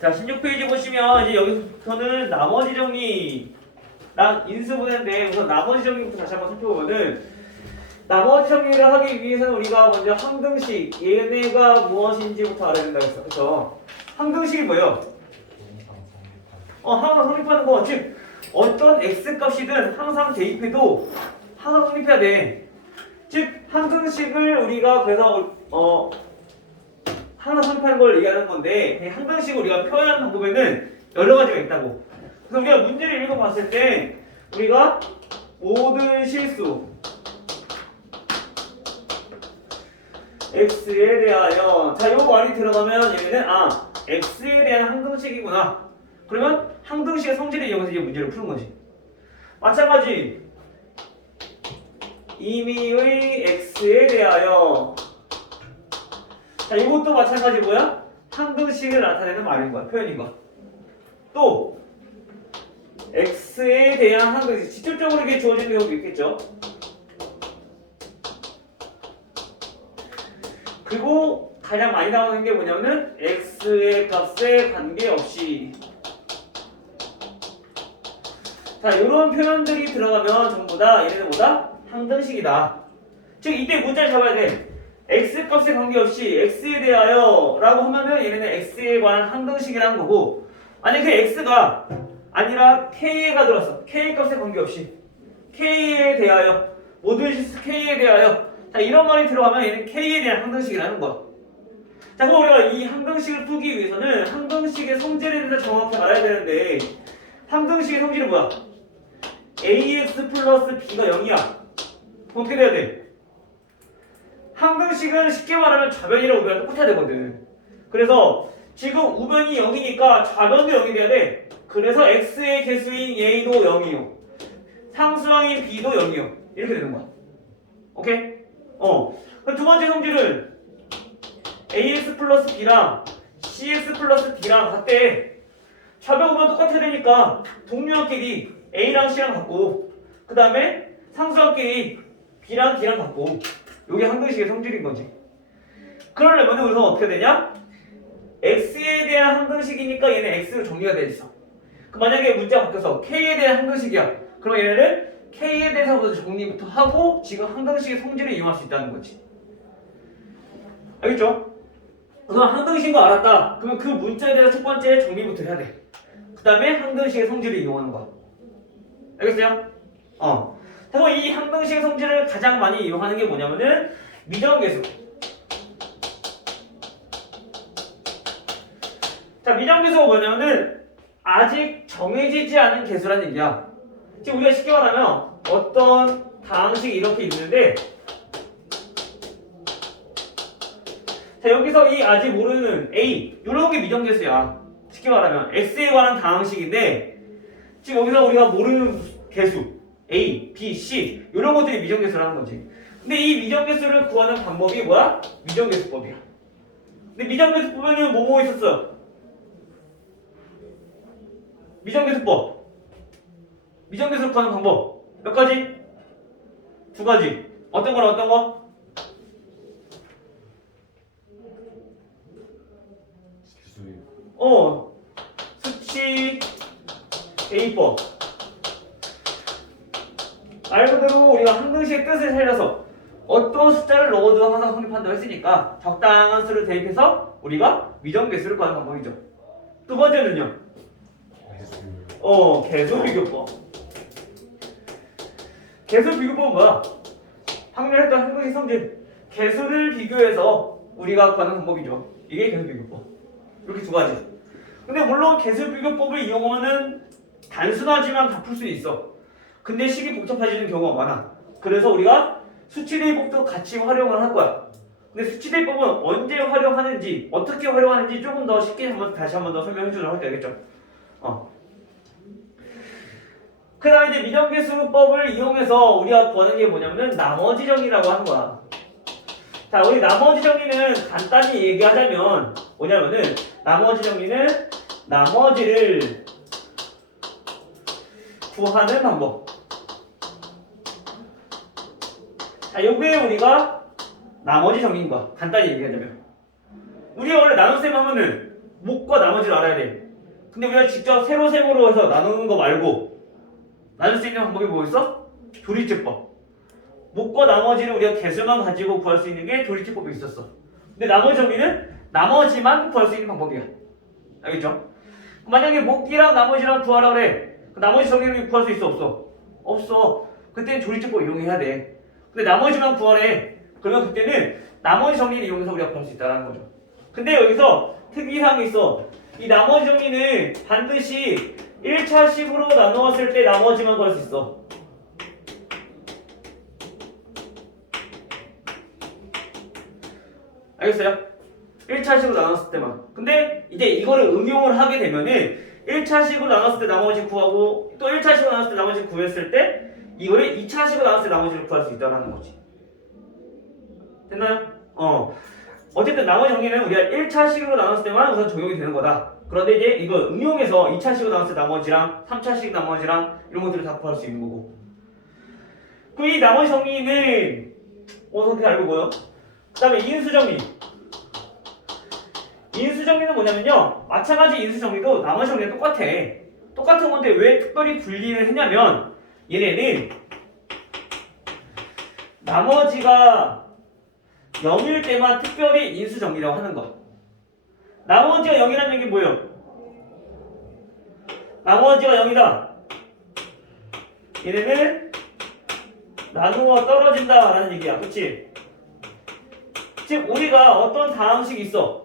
자, 16페이지 보시면 이제 여기서는 나머지 정리랑 인수분해인데 우선 나머지 정리부터 다시 한번 살펴보면은 나머지 정리를 하기 위해서는 우리가 먼저 항등식 얘네가 무엇인지부터 알아야 된다고 했어. 그래서 항등식이 뭐예요? 항상 성립하는 거. 즉 어떤 x 값이든 항상 대입해도 항상 성립해야 돼. 즉 항등식을 우리가 그래서 항상 성립하는 걸 얘기하는 건데 항등식을 우리가 표현하는 방법에는 여러 가지가 있다고. 그래서 우리가 문제를 읽어봤을 때 우리가 모든 실수 x에 대하여 자 요거 말이 들어가면 얘는 x에 대한 항등식이구나. 그러면 항등식의 성질을 이용해서 이제 문제를 푸는 거지. 마찬가지 임의의 x에 대하여 자 이것도 마찬가지 뭐야? 항등식을 나타내는 말인 거야. 표현인 거야. 또 x에 대한 항등식 직접적으로 이게 주어지는 경우도 있겠죠. 그리고 가장 많이 나오는 게 뭐냐면은 x의 값에 관계없이 자 이런 표현들이 들어가면 전부 다 얘네는 뭐다? 항등식이다. 즉 이때 문자를 잡아야 돼. x 값에 관계없이 x에 대하여 라고 하면은 얘네는 x에 관한 항등식이라는 거고 만약에 그 x가 아니라 k가 들어왔어. k 값에 관계없이 k에 대하여 모든 실수 k에 대하여 자 이런 말이 들어가면 얘는 k에 대한 항등식이라는 거야. 자 그럼 우리가 이 항등식을 풀기 위해서는 항등식의 성질에 대해서 정확히 알아야 되는데 항등식의 성질은 뭐야? ax 플러스 b가 0이야. 어떻게 돼야 돼? 항등식은 쉽게 말하면 좌변이랑 우변이 똑같아야 되거든. 그래서 지금 우변이 0이니까 좌변도 0이 돼야 돼. 그래서 x의 개수인 a도 0이요. 상수항인 b도 0이요. 이렇게 되는 거야. 오케이? 두 번째 성질은 ax 플러스 b랑 cx 플러스 d랑 같대. 좌변 우변 똑같아야 되니까 동류항끼리 a랑 c랑 같고 그 다음에 상수항끼리 b랑 d랑 같고 요게 항등식의 성질인 거지. 그러려면 우선 어떻게 되냐? x에 대한 항등식이니까 얘는 x로 정리가 돼 있어. 그 만약에 문자가 바뀌어서 k에 대한 항등식이야. 그럼 얘네를 k에 대해서부터 정리부터 하고 지금 항등식의 성질을 이용할 수 있다는 거지. 알겠죠? 우선 항등식인 거 알았다. 그러면 그 문자에 대해서 첫 번째 정리부터 해야 돼. 그 다음에 항등식의 성질을 이용하는 거야. 알겠어요? 그리고 이 항등식의 성질을 가장 많이 이용하는 게 뭐냐면은 미정계수. 자, 미정계수가 뭐냐면은 아직 정해지지 않은 계수라는 얘기야. 지금 우리가 쉽게 말하면 어떤 다항식이 이렇게 있는데 자, 여기서 이 아직 모르는 A 이런 게 미정계수야. 쉽게 말하면 x에 관한 다항식인데 지금 여기서 우리가 모르는 계수 A, B, C 이런 것들이 미정계수라는 거지. 근데 이 미정계수를 구하는 방법이 뭐야? 미정계수법이야. 근데 미정계수법에는 뭐뭐 있었어? 미정계수법. 미정계수를 구하는 방법 몇 가지? 두 가지. 어떤 거랑 어떤 거? 수치 A법. 말 그대로 우리가 항등식의 뜻을 살려서 어떤 숫자를 넣어도 항상 성립한다고 했으니까 적당한 수를 대입해서 우리가 미정계수를 구하는 방법이죠. 두 번째는요? 개수비교법. 개수비교법은 뭐야? 방금 했던 항등식 성질 개수를 비교해서 우리가 구하는 방법이죠. 이게 개수비교법. 이렇게 두 가지. 근데 물론 개수비교법을 이용하면은 단순하지만 다 풀 수 있어. 근데 식이 복잡해지는 경우가 많아. 그래서 우리가 수치대입법도 같이 활용을 할 거야. 근데 수치대입법은 언제 활용하는지, 어떻게 활용하는지 조금 더 쉽게 다시 한번 더 설명해 주도록 할게요. 알겠죠? 그 다음에 이제 미정계수법을 이용해서 우리가 구하는 게 뭐냐면은 나머지 정리라고 하는 거야. 자, 우리 나머지 정리는 간단히 얘기하자면 뭐냐면은 나머지 정리는 나머지를 구하는 방법. 자, 요게 우리가 나머지 정리인 거야. 간단히 얘기하자면. 우리가 원래 나눗셈 하면은 목과 나머지를 알아야 돼. 근데 우리가 직접 세로 세모로 해서 나누는 거 말고 나눌 수 있는 방법이 뭐 있어? 조리제법. 목과 나머지를 우리가 개수만 가지고 구할 수 있는 게 조리제법이 있었어. 근데 나머지 정리는 나머지만 구할 수 있는 방법이야. 알겠죠? 만약에 목이랑 나머지랑 구하라 그래. 그 나머지 정리를 구할 수 있어 없어? 없어. 그때는 조리제법 이용해야 돼. 근데 나머지만 구하래. 그러면 그때는 나머지 정리를 이용해서 우리가 구할 수 있다는 거죠. 근데 여기서 특이사항이 있어. 이 나머지 정리는 반드시 1차식으로 나누었을 때 나머지만 구할 수 있어. 알겠어요? 1차식으로 나눴을 때만. 근데 이제 이거를 응용을 하게 되면은 1차식으로 나눴을 때 나머지 구하고 또 1차식으로 나눴을 때 나머지 구했을 때 이거를 2차식으로 나눴을 때 나머지를 구할 수 있다는 거지. 됐나요? 어쨌든 나머지 정리는 우리가 1차식으로 나눴을 때만 우선 적용이 되는 거다. 그런데 이제 이거 응용해서 2차식으로 나눴을 때 나머지랑 3차식 나머지랑 이런 것들을 다 구할 수 있는 거고. 그럼 이 나머지 정리는 어떻게 알고 보여? 그 다음에 인수정리. 인수정리는 뭐냐면요, 마찬가지 인수정리도 나머지 정리랑 똑같아. 똑같은 건데 왜 특별히 분리를 했냐면 얘네는 나머지가 0일 때만 특별히 인수정리라고 하는 거야. 나머지가 0이라는 얘기는 뭐예요? 나머지가 0이다. 얘네는 나누어 떨어진다 라는 얘기야. 그치? 즉 우리가 어떤 다항식이 있어.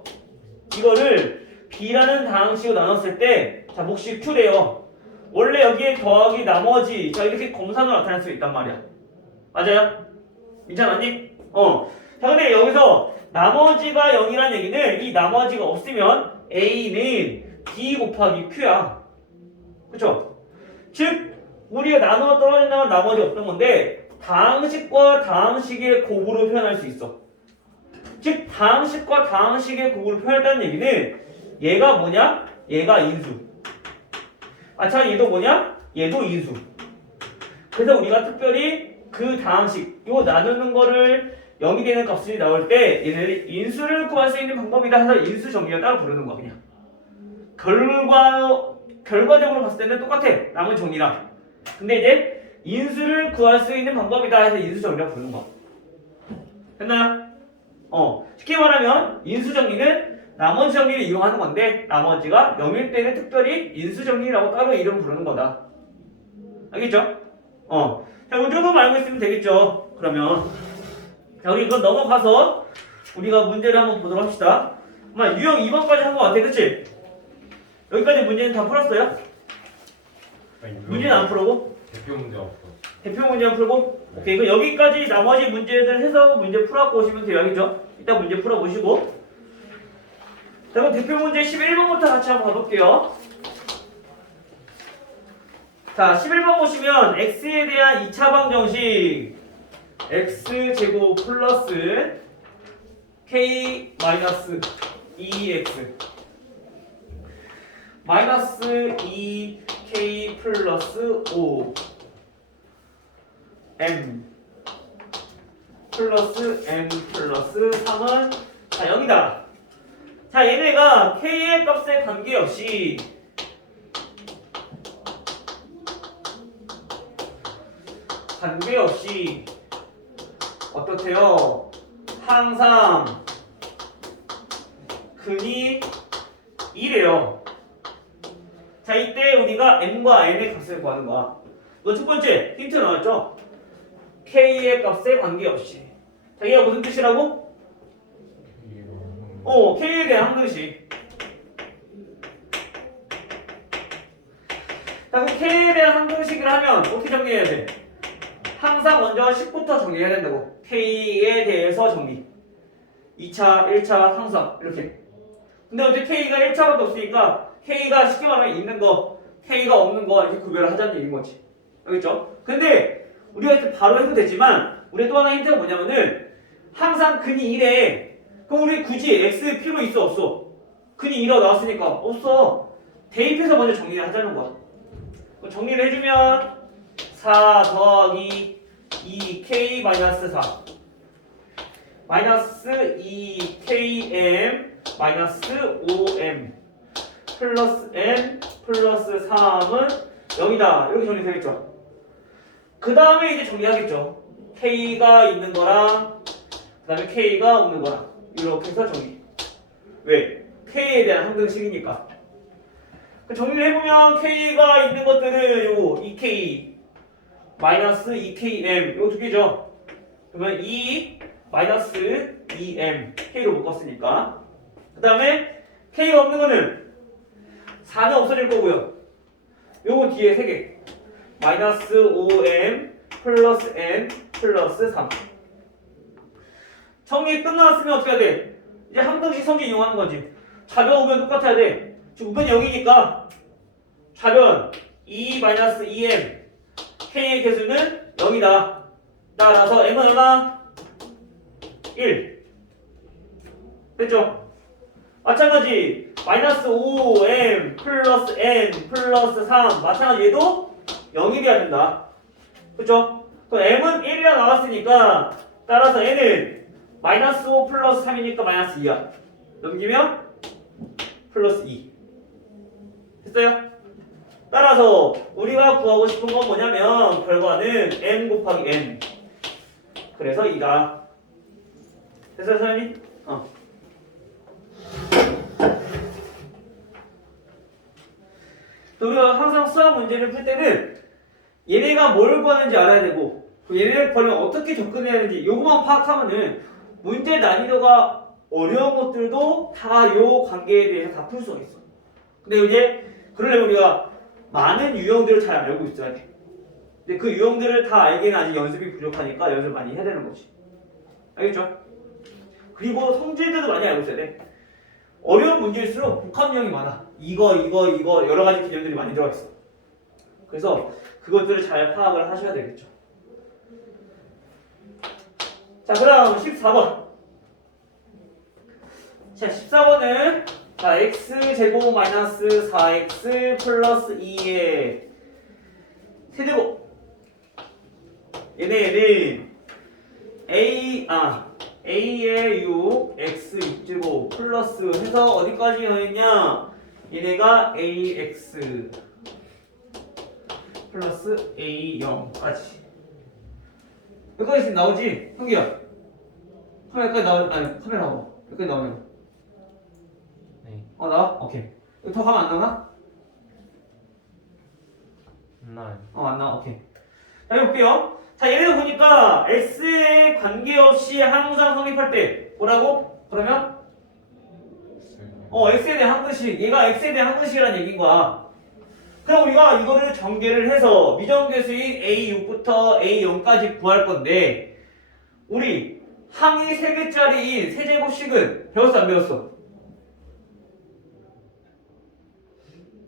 이거를 B라는 다항식으로 나눴을 때, 자, 몫이 Q래요. 원래 여기에 더하기 나머지, 자, 이렇게 검산으로 나타날 수 있단 말이야. 맞아요? 괜찮았니? 자, 근데 여기서 나머지가 0이라는 얘기는 이 나머지가 없으면 A는 B 곱하기 Q야. 그쵸? 즉, 우리가 나누어 떨어진다면 나머지 없던 건데, 다항식과 다항식의 곱으로 표현할 수 있어. 즉 다항식과 다항식의 곱으로 표현했다는 얘기는 얘가 뭐냐? 얘가 인수. 마찬가지 얘도 뭐냐? 얘도 인수. 그래서 우리가 특별히 그 다항식 요 나누는 거를 0이 되는 값이 나올 때 얘를 인수를 구할 수 있는 방법이다 해서 인수 정리를 따로 부르는 거야. 그냥 결과적으로 봤을 때는 똑같아. 나머지 정리랑. 근데 이제 인수를 구할 수 있는 방법이다 해서 인수 정리를 부르는 거야. 됐나요? 쉽게 말하면 인수정리는 나머지 정리를 이용하는 건데 나머지가 0일 때는 특별히 인수정리라고 따로 이름 부르는 거다. 알겠죠? 자, 이 정도만 알고 있으면 되겠죠? 그러면 자, 우리 이건 넘어가서 우리가 문제를 한번 보도록 합시다. 아마 유형 2번까지 한 거 같아. 그치? 여기까지 문제는 다 풀었어요? 문제는 안 풀고? 대표 문제 없어. 대표 문제만 풀고? 오케이. 그럼 여기까지 나머지 문제들 해서 문제 풀어갖고 오시면 돼요. 알겠죠? 이따 문제 풀어보시고. 자, 그럼 대표 문제 11번부터 같이 한번 가볼게요. 자, 11번 보시면 x에 대한 2차 방정식 x제곱 플러스 k 마이너스 2x 마이너스 2k 플러스 5 m 플러스 n 플러스 3은 자 0이다. 자, 얘네가 k의 값에 관계없이 어떻대요? 항상 근이 2래요. 자, 이때 우리가 m과 n의 값을 구하는 거야. 이거 첫 번째 힌트 나왔죠? k의 값에 관계없이. 자, 이게 무슨 뜻이라고? k에 대한 항등식. 자, 그럼 k에 대한 항등식을 하면 어떻게 정리해야 돼? 항상 먼저 10부터 정리해야 된다고. k에 대해서 정리. 2차, 1차, 항상 이렇게. 근데 어제 k가 1차밖에 없으니까 k가 쉽게 말하면 있는 거, k가 없는 거 이렇게 구별을 하자는 얘기인 거지. 알겠죠? 근데 우리가 이렇게 바로 해도 되지만 우리 또 하나 힌트가 뭐냐면은 항상 근이 1에 그럼 우리 굳이 x 필요 있어 없어? 근이 2라고 나왔으니까 없어. 대입해서 먼저 정리를 하자는 거야. 그럼 정리를 해주면 4 더하기 2k 마이너스 4 마이너스 2km 마이너스 5m 플러스 n 플러스 3은 0이다. 이렇게 정리되겠죠. 그 다음에 이제 정리하겠죠. k가 있는 거랑 그 다음에 k가 없는 거랑 이렇게 해서 정리. 왜? k에 대한 항등식이니까. 정리를 해보면 k가 있는 것들은 요거 2k 마이너스 2km 요거 두 개죠. 그러면 2 마이너스 2m k로 묶었으니까. 그 다음에 k가 없는 거는 4는 없어질 거고요. 요거 뒤에 3개 마이너스 5m 플러스 n 플러스 3. 정리 끝났으면 어떻게 해야 돼? 이제 항등식 성질 이용하는 거지. 좌변 우변 똑같아야 돼. 지금 우변 0이니까 좌변 2-2m k의 개수는 0이다. 따라서 m은 얼마? 1. 됐죠? 마찬가지 마이너스 5m 플러스 n 플러스 3 마찬가지 얘도 0이 돼야 된다. 그쵸? 그럼 m은 1이라 나왔으니까 따라서 n은 마이너스 5 플러스 3이니까 마이너스 2야. 넘기면 플러스 2. 됐어요? 따라서 우리가 구하고 싶은 건 뭐냐면 결과는 m 곱하기 n. 그래서 2다. 됐어요, 선생님? 또 우리가 항상 수학 문제를 풀 때는 얘네가 뭘 구하는지 알아야 되고 얘네를 버리면 어떻게 접근해야 되는지 요거만 파악하면은 문제 난이도가 어려운 것들도 다 요 관계에 대해서 다 풀 수가 있어. 근데 이제 그러려면 우리가 많은 유형들을 잘 알고 있어야 돼. 근데 그 유형들을 다 알기에는 아직 연습이 부족하니까 연습을 많이 해야 되는 거지. 알겠죠? 그리고 성질들도 많이 알고 있어야 돼. 어려운 문제일수록 복합 유형이 많아. 이거 여러 가지 개념들이 많이 들어가 있어. 그래서 그것들을 잘 파악을 하셔야 되겠죠. 자, 그다음 14번. 자, 14번은 자, x제곱 마이너스 4x 플러스 2의 세제곱. 얘는 a의 6 x 6제곱 플러스 해서 어디까지 가겠냐? 얘네가 ax 플러스 a0까지. 여기까지 지금 나오지? 형기야. 카메라까지 나와. 아니, 카메라 나와. 여기까지 나오면. 네. 나와? 오케이. 여기 더 가면 안 나오나? 나요. 안 나와. 오케이. 자, 해볼게요. 자, 얘네들 보니까 x에 관계없이 항상 성립할 때 뭐라고? 그러면 x에 대한 항등식. 얘가 x에 대한 항등식이라는 얘기인 거야. 그럼 우리가 이거를 전개를 해서 미정계수인 a6부터 a0까지 구할 건데 우리 항이 3개짜리인 세제곱식은 배웠어 안 배웠어?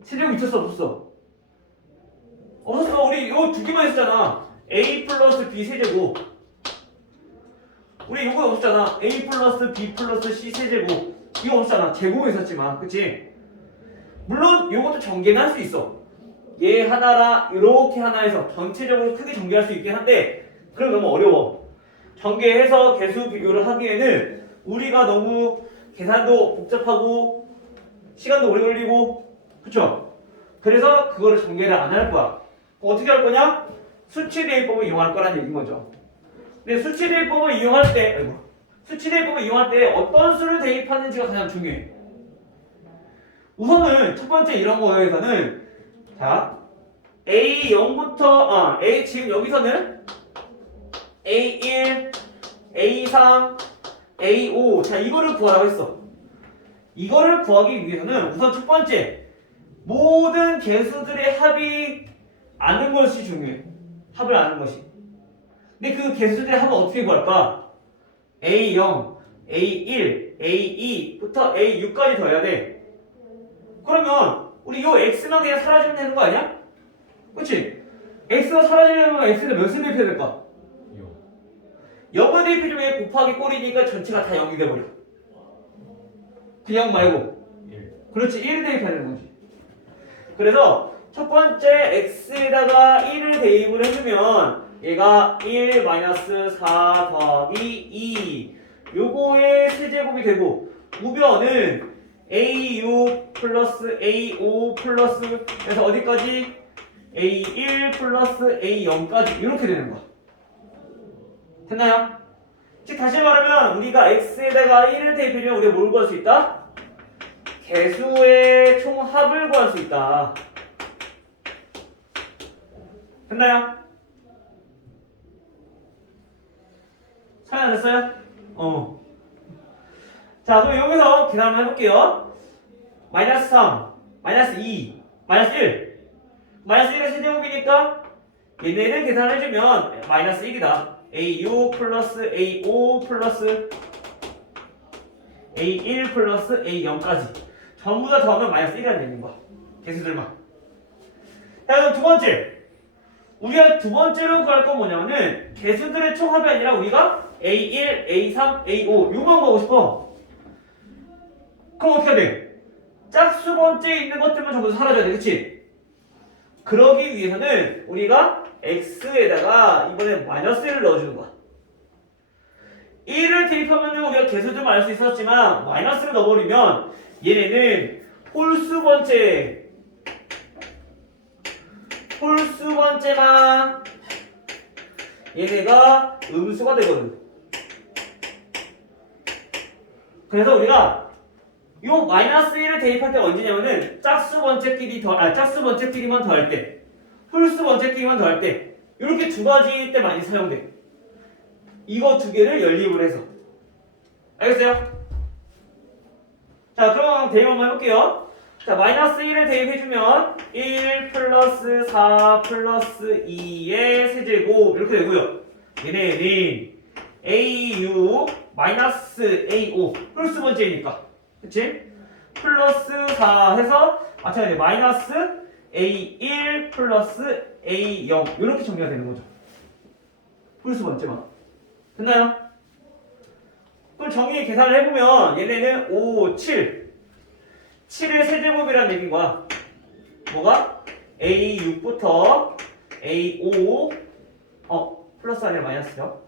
세제곱 있었어 없었어? 없었어. 우리 이거 2개만 했었잖아. a 플러스 b 세제곱. 우리 이거 없었잖아. a 플러스 b 플러스 c 세제곱. 이거 없었잖아. 제곱은 있었지만 그치? 물론 이것도 전개는 할 수 있어. 얘 하나랑 이렇게 하나 해서 전체적으로 크게 전개할 수 있긴 한데 그럼 너무 어려워. 전개해서 개수 비교를 하기에는 우리가 너무 계산도 복잡하고 시간도 오래 걸리고 그쵸? 그래서 그거를 전개를 안 할 거야. 어떻게 할 거냐? 수치 대입법을 이용할 거란 얘기인 거죠. 근데 수치 대입법을 이용할 때 어떤 수를 대입하는지가 가장 중요해. 우선은 첫 번째 이런 거에서는 자 A0부터 A 지금 여기서는 A1, A3, A5 자 이거를 구하라고 했어. 이거를 구하기 위해서는 우선 첫 번째 모든 개수들의 합이 아는 것이 중요해. 합을 아는 것이. 근데 그 개수들의 합을 어떻게 구할까? A0, A1, A2부터 A6까지 더해야 돼. 그러면 우리 요 x만 그냥 사라지면 되는 거 아니야? 그치? x가 사라지려면 x는 몇을 대입해야 될까? 0을 대입해주면 곱하기 꼴이니까 전체가 다 0이 돼버려. 그냥 말고 1. 그렇지 1을 대입해야 되는 거지. 그래서 첫 번째 x에다가 1을 대입을 해주면 얘가 1-4 더하기 2 요거의 세제곱이 되고 우변은 A6 플러스 A5 플러스 그래서 어디까지? A1 플러스 A0까지 이렇게 되는 거야. 됐나요? 즉 다시 말하면 우리가 x에다가 1을 대입하면 우리가 뭘 구할 수 있다? 개수의 총합을 구할 수 있다. 됐나요? 설명 안 됐어요? 자, 그럼 여기서 계산 한번 해볼게요. 마이너스 3, 마이너스 2, 마이너스 1. 마이너스 1의 세제곱이니까 얘네를 계산해주면 마이너스 1이다. A6 플러스 A5 플러스 A1 플러스 A0까지 전부 다 더하면 마이너스 1이라는 얘기인 거야. 개수들만. 자, 그럼 두 번째. 우리가 두 번째로 구할 건 뭐냐면은 개수들의 총합이 아니라 우리가 A1, A3, A5 요만 구하고 싶어. 그럼 어떻게 해야 돼? 짝수 번째에 있는 것들만 전부 다 사라져야 돼. 그치? 그러기 위해서는 우리가 x에다가 이번에 마이너스 1을 넣어주는 거야. 1을 대입하면 우리가 개수들만 알 수 있었지만 마이너스를 넣어버리면 얘네는 홀수 번째만 얘네가 음수가 되거든. 그래서 우리가 요 마이너스 1을 대입할 때 언제냐면은 짝수 번째끼리만 더할 때, 홀수 번째끼리만 더할 때 이렇게 두 가지 때 많이 사용돼. 이거 두 개를 연립을 해서. 알겠어요? 자, 그럼 대입 한번 해볼게요. 자, 마이너스 1을 대입해주면 1 플러스 4 플러스 2의 세제곱 이렇게 되고요. 얘네는 AU 마이너스 AO 홀수 번째니까. 그치? 플러스 4 해서 맞춰야 돼. 마이너스 A1 플러스 A0 이렇게 정리가 되는 거죠. 홀수 번째만. 됐나요? 그럼 정의 계산을 해보면 얘네는 5, 7 7의 세제곱이라는 얘기인 거야. 뭐가? A6부터 A5 플러스 아니라 마이너스죠.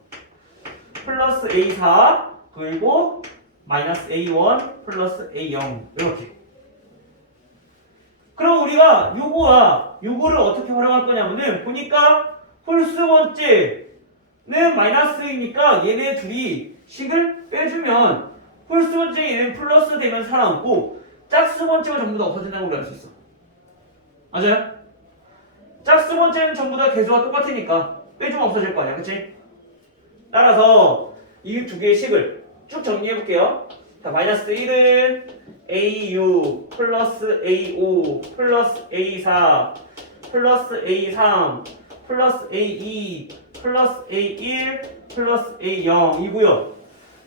플러스 A4 그리고 마이너스 A1 플러스 A0 이렇게. 그럼 우리가 요거를 어떻게 활용할 거냐면은 보니까 홀수 번째는 마이너스이니까 얘네 둘이 식을 빼주면 홀수 번째 얘는 플러스 되면 살아남고 짝수 번째가 전부 다 없어진다고 우리 알 수 있어. 맞아요? 짝수 번째는 전부 다 개수가 똑같으니까 빼주면 없어질 거 아니야. 그치? 따라서 이 두 개의 식을 쭉 정리해 볼게요. 자, 마이너스 1은 AU 플러스 AO 플러스 A4 플러스 A3 플러스 A2 플러스 A1 플러스 A0 이고요.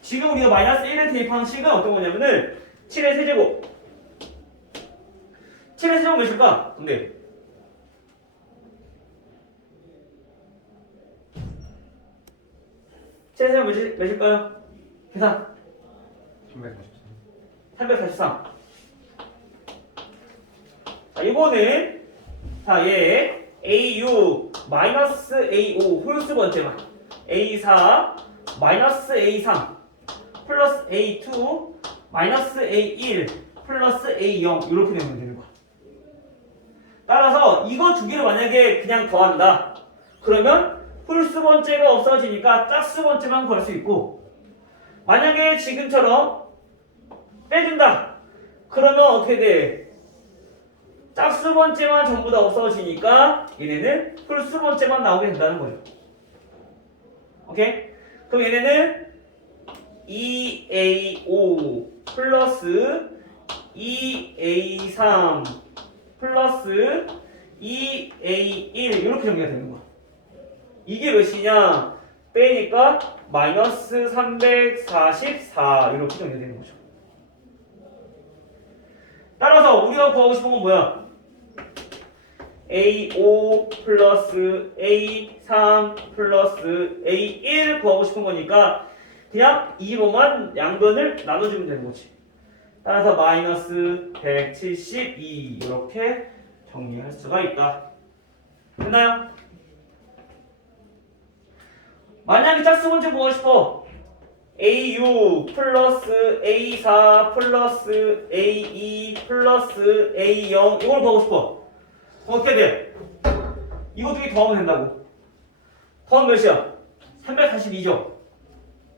지금 우리가 마이너스 1을 대입한 식은 어떤 거냐면은 7의 세제곱 7의 세제곱 몇일까? 근데 7의 세제곱 몇일까요? 계산 343. 자, 이거는 얘 AU 마이너스 AO 홀수 번째만 A4 마이너스 A3 플러스 A2 마이너스 A1 플러스 A0 이렇게 되면 되는 거야. 따라서 이거 두 개를 만약에 그냥 더한다. 그러면 홀수 번째가 없어지니까 짝수 번째만 구할 수 있고 만약에 지금처럼 빼준다. 그러면 어떻게 돼? 짝수 번째만 전부 다 없어지니까 얘네는 홀수 번째만 나오게 된다는 거죠. 오케이? 그럼 얘네는 2A5 플러스 2A3 플러스 2A1 이렇게 정리가 되는 거야. 이게 몇이냐? 빼니까 마이너스 344 이렇게 정리가 되는 거죠. 따라서 우리가 구하고 싶은 건 뭐야? A5 플러스 A3 플러스 A1 구하고 싶은 거니까 그냥 이로만 양변을 나눠주면 되는 거지. 따라서 마이너스 172 이렇게 정리할 수가 있다. 됐나요? 만약에 짝수 번째 구하고 싶어. AU 플러스 A4 플러스 A2 플러스 A0 이걸 보고 싶어. 그럼 어떻게 돼? 이거 두 개 더하면 된다고. 더하면 몇이야? 342죠.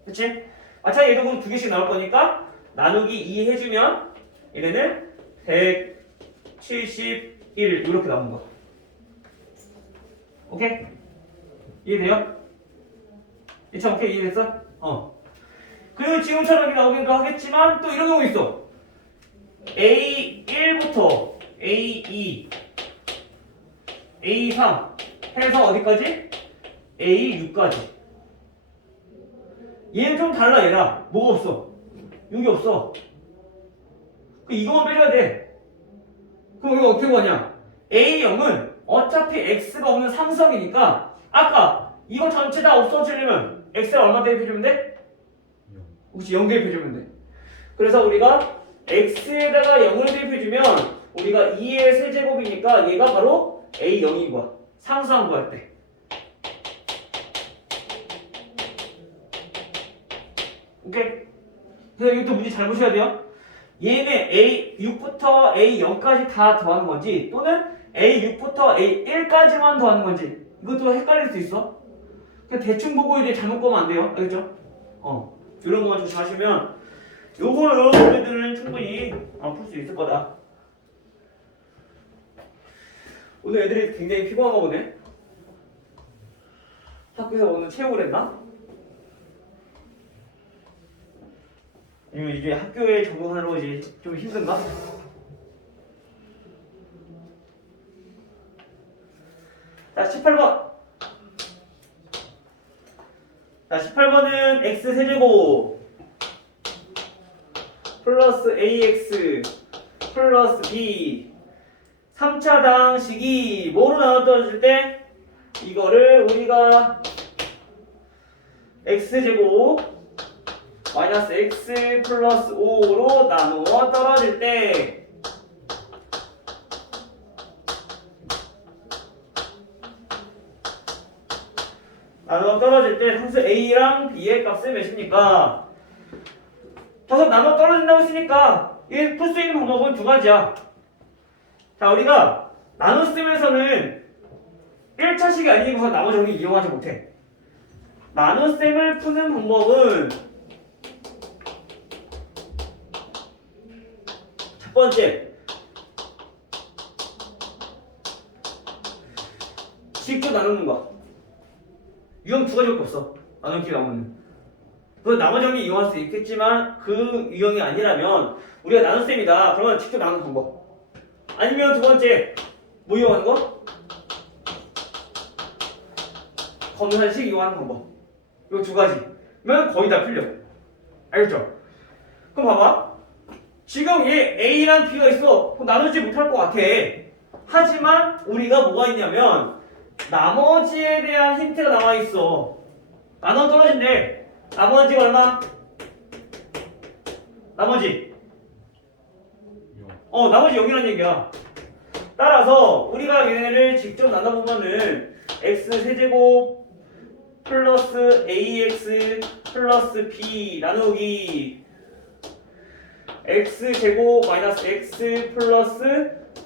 그치? 아차 얘도 그럼 두 개씩 나올 거니까 나누기 2 해주면 얘네는 171 이렇게 나오는 거. 오케이? 이해돼요? 이참 오케이 이해됐어? 그리고 지금처럼 이렇게 나오기도 하겠지만 또 이런 경우 있어. A1부터 A2 A3 해서 어디까지? A6까지. 얘는 좀 달라 얘랑. 뭐가 없어? 6이 없어. 이거만 빼줘야 돼. 그럼 이거 어떻게 구하냐? A0은 어차피 X가 없는 상수항이니까 아까 이거 전체 다 없어지려면 X를 얼마 대입해주면 돼? 혹시 0 대입해주면 돼. 그래서 우리가 X에다가 0을 대입해주면 우리가 2의 세제곱이니까 얘가 바로 A0인 거야. 상수항 구할 때. 오케이? 그래서 이것도 문제 잘 보셔야 돼요. 얘네 A6부터 A0까지 다 더하는 건지 또는 A6부터 A1까지만 더하는 건지 이것도 헷갈릴 수 있어. 그냥 대충 보고 이제 잘못 보면 안 돼요. 알겠죠? 이런 거만 조심하시면 요거는 우리들은 충분히 풀 수 있을 거다. 오늘 애들이 굉장히 피곤한가 보네. 학교에서 오늘 체육을 했나? 아니면 이제 학교에 적응하느라고 이제 좀 힘든가? 자, 18번. 자, 18번은 x 세제곱 플러스 ax 플러스 b 3차 당식이 뭐로 나눠 떨어질 때 이거를 우리가 x제곱 마이너스 x 플러스 5로 나누어 떨어질 때 나눠 떨어질 때 상수 a랑 b의 값은 몇입니까? 계속 나눠 떨어진다고 했으니까 이게 풀 수 있는 방법은 두 가지야. 자, 우리가 나눗셈에서는 1차식이 아니고서 나머지 정리 이용하지 못해. 나눗셈을 푸는 방법은 첫 번째, 직접 나누는 거야. 유형 두 가지밖에 없어. 나누기 나오면. 그래서 나머지 정리 이용할 수 있겠지만 그 유형이 아니라면 우리가 나눗셈이다. 그러면 직접 나누는 방법. 아니면 두 번째, 뭐 이용하는 거? 검산식 이용하는 방법. 이 두 가지면 거의 다 풀려. 알겠죠? 그럼 봐봐. 지금 얘 A랑 B가 있어. 그럼 나누지 못할 것 같아. 하지만 우리가 뭐가 있냐면 나머지에 대한 힌트가 나와 있어. 나눠 떨어진대. 나머지가 얼마? 나머지. 나머지 0이라는 얘기야. 따라서 우리가 얘네를 직접 나눠보면은 x 세제곱 플러스 ax 플러스 b 나누기 x제곱 마이너스 x 플러스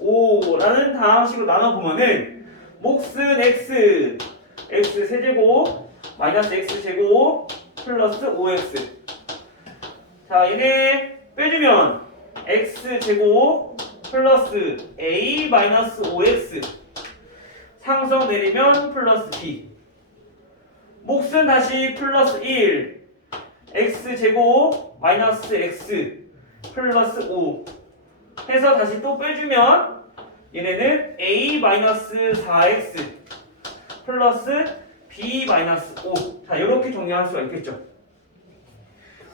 5라는 방식으로 나눠보면은 몫은 x 세제곱 마이너스 x제곱 플러스 5x. 자, 얘네 빼주면 x제곱 플러스 a 마이너스 5x 상성 내리면 플러스 b. 몫은 다시 플러스 1 x제곱 마이너스 x 플러스 5 해서 다시 또 빼주면 얘네는 a 마이너스 4x 플러스 b 마이너스 5. 자, 이렇게 정리할 수가 있겠죠.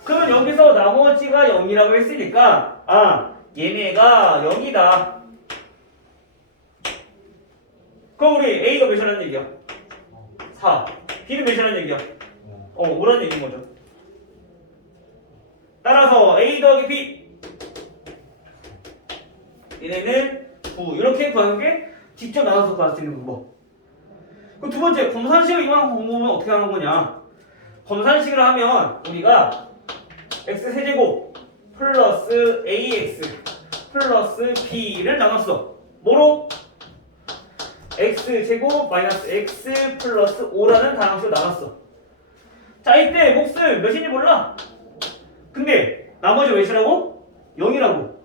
그러면 여기서 나머지가 0이라고 했으니까 얘네가 0이다. 그럼 우리 A가 몇이라는 얘기야? 4. B는 몇이라는 얘기야? 5라는 얘기인 거죠. 따라서 A 더하기 B 얘네는 9. 이렇게 구하는 게 직접 나눠서 구할 수 있는 방법. 그럼 두 번째, 검산식을 이용한 방법은 어떻게 하는 거냐? 검산식을 하면 우리가 x 세제곱 플러스 ax 플러스 b를 나눴어. 뭐로? x 제곱 마이너스 x 플러스 5라는 다항식으로 나눴어. 자, 이때 몫을 몇인지 몰라. 근데 나머지 몇이라고? 0이라고.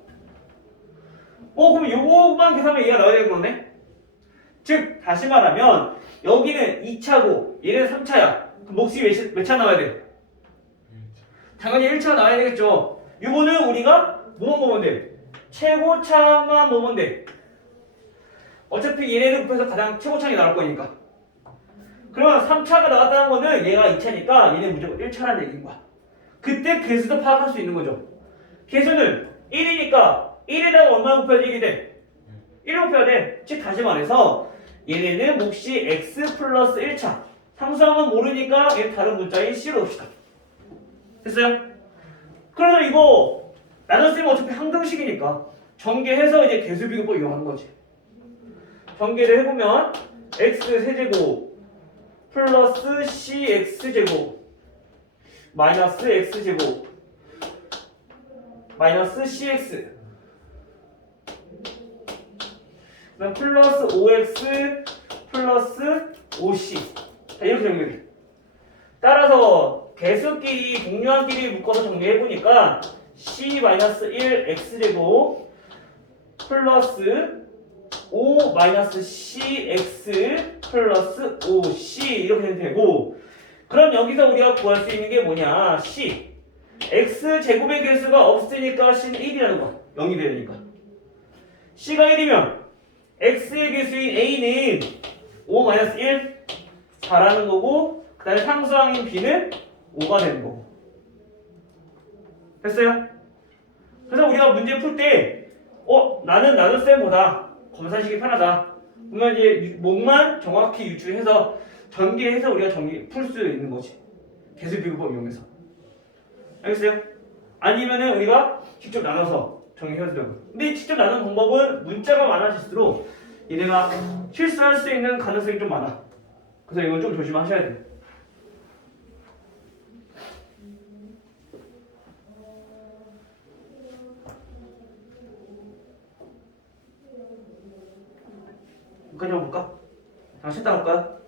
그럼 요거만 계산하면 얘가 나와야 되는 거네? 즉 다시 말하면 여기는 2차고 얘는 3차야. 그럼 몫이 몇 차 나와야 돼? 당연히 1차 나와야 되겠죠. 요거는 우리가 뭐만 보면 돼? 최고차만 보면 돼. 어차피 얘네들 곱해서 가장 최고차이 나올 거니까. 그러면 3차가 나갔다는 거는 얘가 2차니까 얘는 무조건 1차라는 얘기인 거야. 그때 개수도 파악할 수 있는 거죠. 개수는 1이니까 1에다가 얼마 곱해야 1이 돼? 1을 곱해야 돼. 즉 다시 말해서 얘네는 몫이 x 플러스 1차. 상수항은 모르니까 얘 다른 문자인 c로 봅시다. 됐어요? 그래서 이거 나눠쓰면 어차피 항등식이니까 전개해서 이제 개수비교법 이용하는 거지. 전개를 해보면 x 세제곱 플러스 cx제곱 마이너스 x제곱 마이너스 cx 그다음 플러스 5x 플러스 5c. 자, 이렇게 정리해. 따라서 개수끼리 동류항끼리 묶어서 정리해보니까 c-1 x제곱 플러스 5 마이너스 cx 플러스 5c 이렇게 되면 되고, 그럼 여기서 우리가 구할 수 있는 게 뭐냐? c x제곱의 개수가 없으니까 c는 1이라는 거야. 0이 되니까 c가 1이면 x의 개수인 a는 5 마이너스 1 4라는 거고, 그 다음에 상수항인 b는 5가 되는 거고. 됐어요? 그래서 우리가 문제 풀 때 나는 나눗셈보다 검사식이 편하다. 그러면 이제 목만 정확히 유추해서 전개해서 우리가 풀 수 있는 거지. 개수비교법 이용해서. 알겠어요? 아니면은 우리가 직접 나눠서 정리해도 되고. 근데 직접 나누는 방법은 문자가 많아질수록 얘네가 실수할 수 있는 가능성이 좀 많아. 그래서 이건 좀 조심하셔야 돼. 여기까지 한번 볼까? 잠깐 쉬었다 갈까요?